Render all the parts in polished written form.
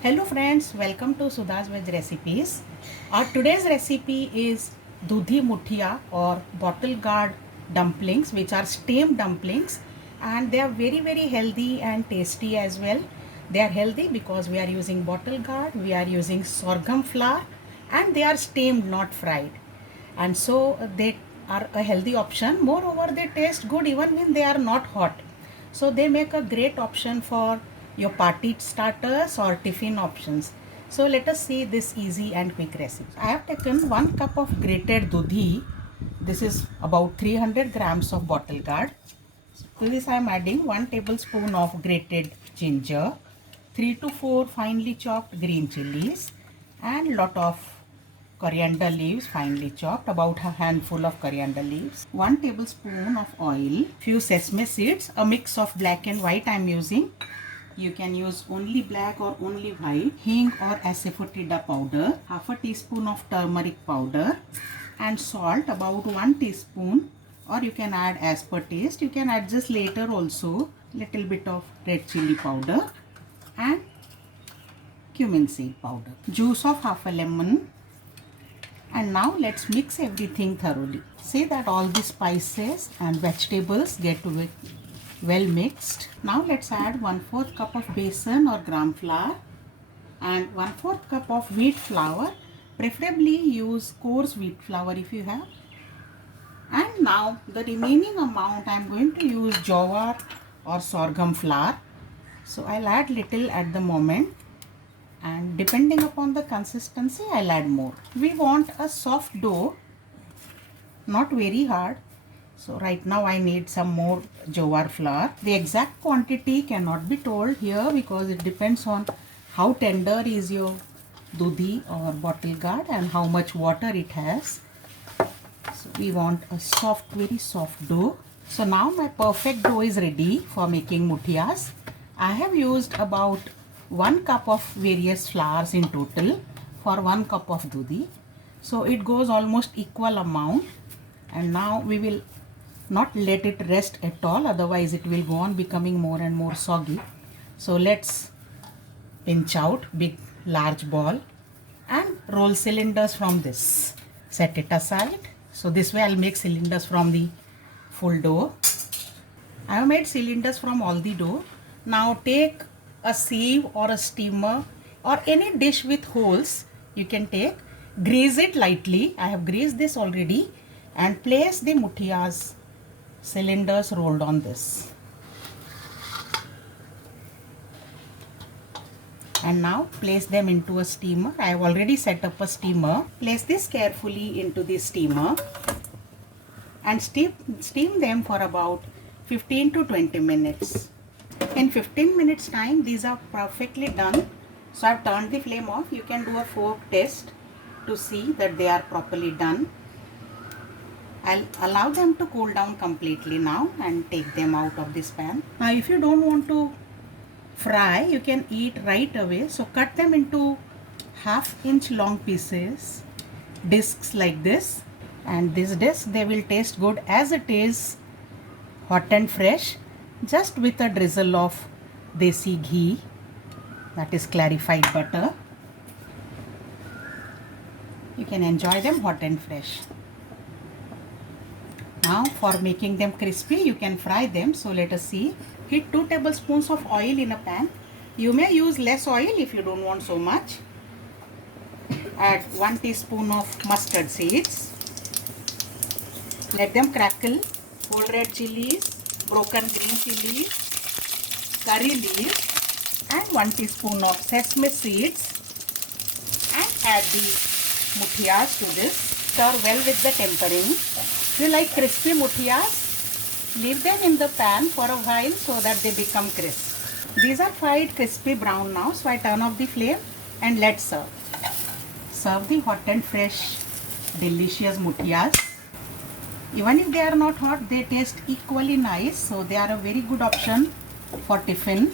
Hello friends, welcome to Sudha's Veg Recipes. Our today's recipe is Dudhi Muthia or bottle gourd dumplings, which are steamed dumplings, and they are very healthy and tasty as well. They are healthy because we are using bottle gourd, we are using sorghum flour, and they are steamed, not fried. And so they are a healthy option. Moreover, they taste good even when they are not hot. So they make a great option for your party starters or tiffin options. So let us see this easy and quick recipe. I have taken 1 cup of grated dudhi. This is about 300 grams of bottle gourd. To this I am adding 1 tablespoon of grated ginger, 3 to 4 finely chopped green chilies, and lot of coriander leaves finely chopped, about a handful of coriander leaves, 1 tablespoon of oil, few sesame seeds, a mix of black and white I am using. You can use only black or only white, hing or asafoetida powder, half a teaspoon of turmeric powder, and salt about 1 teaspoon, or you can add as per taste. You can adjust later also. Little bit of red chili powder and cumin seed powder, juice of half a lemon. And now let's mix everything thoroughly. See that all the spices and vegetables get well mixed. Now let's add 1/4 cup of besan or gram flour and 1/4 cup of wheat flour. Preferably use coarse wheat flour if you have. And now the remaining amount I am going to use jowar or sorghum flour. So I'll add little at the moment, and depending upon the consistency I'll add more. We want a soft dough, not very hard. So right now I need some more jowar flour. The exact quantity cannot be told here because it depends on how tender is your dudhi or bottle gourd and how much water it has. So we want a soft, very soft dough. So now my perfect dough is ready for making muthias. I have used about 1 cup of various flours in total for 1 cup of dudhi. So it goes almost equal amount, and now we will not let it rest at all, otherwise it will go on becoming more and more soggy. So let's pinch out big large ball and roll cylinders from this. Set it aside. So this way I'll make cylinders from the full dough. I have made cylinders from all the dough. Now take a sieve or a steamer or any dish with holes you can take. Grease it lightly. I have greased this already, and place the muthias cylinders rolled on this. And now place them into a steamer. I have already set up a steamer. Place this carefully into the steamer and steam them for about 15 to 20 minutes. In 15 minutes time these are perfectly done. So I have turned the flame off. You can do a fork test to see that they are properly done. I'll allow them to cool down completely now and take them out of this pan. Now if you don't want to fry, you can eat right away. So cut them into 1/2 inch long pieces, discs like this. And this disc, they will taste good as it is hot and fresh, just with a drizzle of desi ghee, that is clarified butter. You can enjoy them hot and fresh. Now for making them crispy, you can fry them. So let us see. Heat 2 tablespoons of oil in a pan. You may use less oil if you don't want so much. Add 1 teaspoon of mustard seeds. Let them crackle. Whole red chilies, broken green chilies, curry leaves, and 1 teaspoon of sesame seeds, and add the muthias to this. Stir well with the tempering. If you like crispy muthias, leave them in the pan for a while so that they become crisp. These are fried crispy brown now, so I turn off the flame and let's serve. Serve the hot and fresh delicious muthias. Even if they are not hot, they taste equally nice, so they are a very good option for tiffin.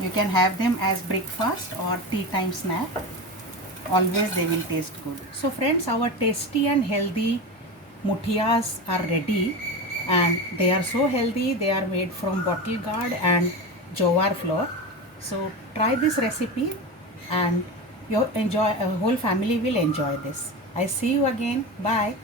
You can have them as breakfast or tea time snack. Always they will taste good. So friends, our tasty and healthy muthias are ready, and they are so healthy. They are made from bottle gourd and jowar flour. So try this recipe and your whole family will enjoy this. I see you again. Bye.